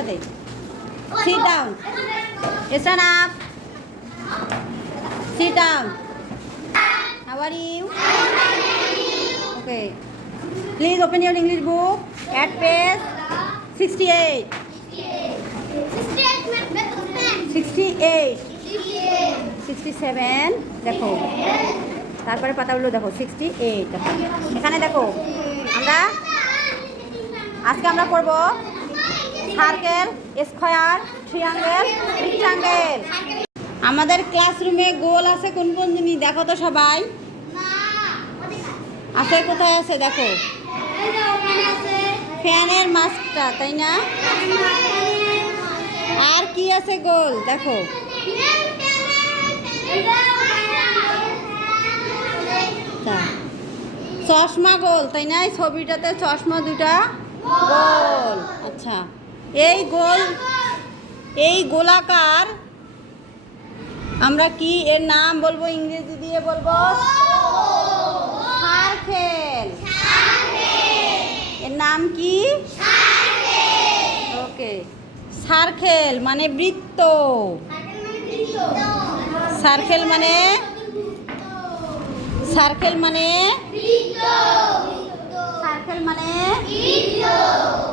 একসাথে sit down stand up sit down how are you okay please open your English book at page sixty eight sixty eight sixty seven দেখো। তারপরে পাতাগুলো দেখো sixty eight দেখো এখানে দেখো, আমরা আজকে আমরা করব সার্কেল, স্কোয়ার ট্রিয়াঙ্গেল রিক্টাঙ্গেল আমাদের ক্লাসরুমে গোল আছে কোন কোন জিনিস? দেখো তো সবাই। আছে, কোথায় আছে? দেখো। ফ্যানের মাস্কটা, তাই না? আর কি আছে গোল? দেখো। চশমা গোল, তাই না? ছবিটাতে চশমা দুটা গোল। আচ্ছা। এই গোল, এই গোলাকার, আমরা কি এর নাম বলব, ইংরেজি দিয়ে বলব? সার্কেল এর নাম কি? ওকে সার্কেল মানে বৃত্ত। সার্কেল মানে? সার্কেল মানে? সার্কেল মানে?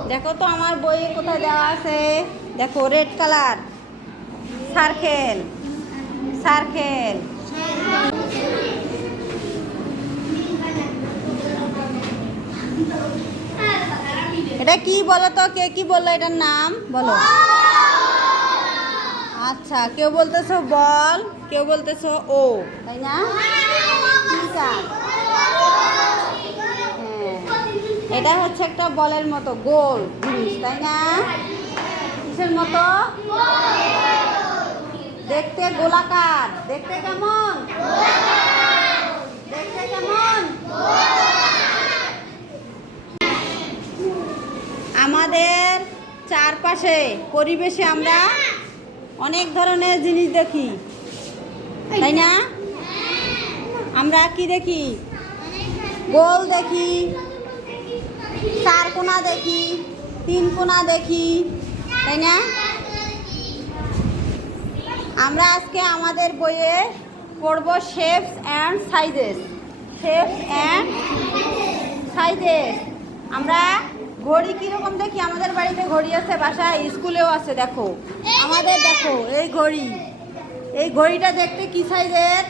দেখো তো আমার বইয়ে কোথায় দেওয়া আছে? দেখো রেড কালার সার্কেল সার্কেল এটা কি বলো তো? কে কি বলল এটার নাম? বলো। আচ্ছা কেউ বলতেছো বল, কেউ বলতেছো ও, তাই না ঠিক আছে হ্যাঁ এটা হচ্ছে একটা বলের মতো, গোল জিনিস, তাই না? কিসের মতো? দেখতে গোলাকার। দেখতে কেমন? দেখতে কেমন? আমাদের চারপাশে, পরিবেশে আমরা অনেক ধরনের জিনিস দেখি। তাই না? আমরা কি দেখি? গোল দেখি। চার কোনা দেখি, তিন কোনা দেখি, তাই না? আমরা আজকে আমাদের বইয়ে পড়ব shapes and sizes shapes and sizes আমরা ঘড়ি কীরকম দেখি? আমাদের বাড়িতে ঘড়ি আছে, বাসায় স্কুলেও আছে, দেখো। আমাদের দেখো, এই ঘড়ি। এই ঘড়িটা দেখতে কি সাইজের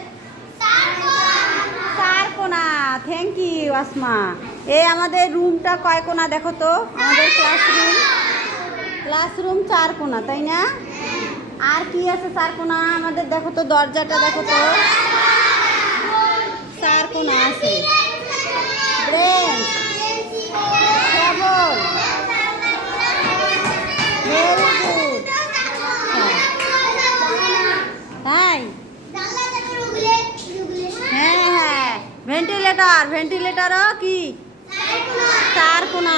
চার কোনা। Thank you Asma. এই আমাদের রুমটা কয় কোনা দেখো তো? আমাদের ক্লাসরুম ক্লাসরুম চার কোনা তাই না? আর কি আছে চার কোনা আমাদের দেখো তো, দরজাটা দেখো তো। চার কোনা আছে। ব্রেঞ্চ তাই? হ্যাঁ হ্যাঁ। ভেন্টিলেটর ভেন্টিলেটরও কি? চার কোনা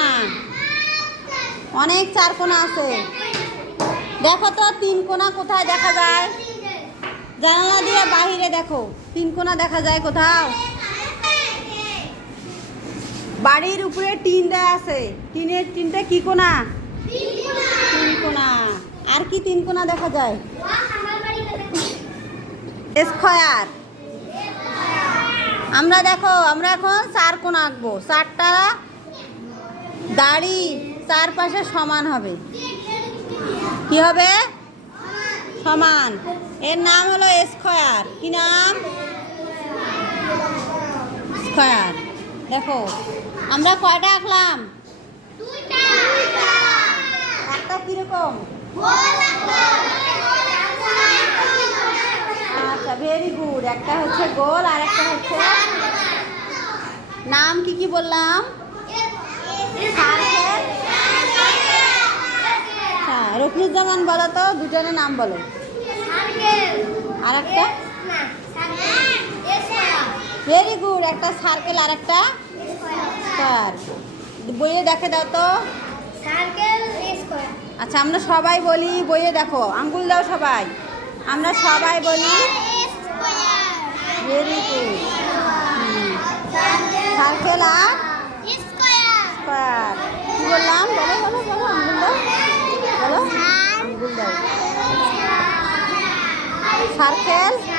অনেক চার কোনা আছে। দেখো তো তিন কোনা কোথায় দেখা যায়? জানালা দিয়ে বাহিরে দেখো তিন কোনা দেখা যায় কোথাও? বাড়ির উপরে টিন দেয়া আছে। টিনের টিনটা কি কোনা? তিন কোনা আর কি তিন কোনা দেখা যায়? স্কয়ার। আমরা দেখো, আমরা এখন চার কোনা আঁকবো। চারটা দাড়ি চারপাশে সমান হবে। কি হবে? সমান। এর নাম হলো স্কোয়ার। কি নাম? স্কয়ার। দেখো, আমরা কয়টা আঁকলাম? একটা কীরকম? আচ্ছা ভেরি গুড একটা হচ্ছে গোল, আর একটা হচ্ছে নাম কি কি বললাম? হ্যাঁ বলো তো দুজনের নাম বলো। আর একটা ভেরি গুড একটা সার্কেল আর একটা স্কয়ার। বইয়ে দেখে দাও তো। আচ্ছা আমরা সবাই বলি বইয়ে দেখো। আঙ্গুল দাও সবাই। আমরা সবাই বলি ভেরি গুড সার্কেল আর স্কয়ার। circle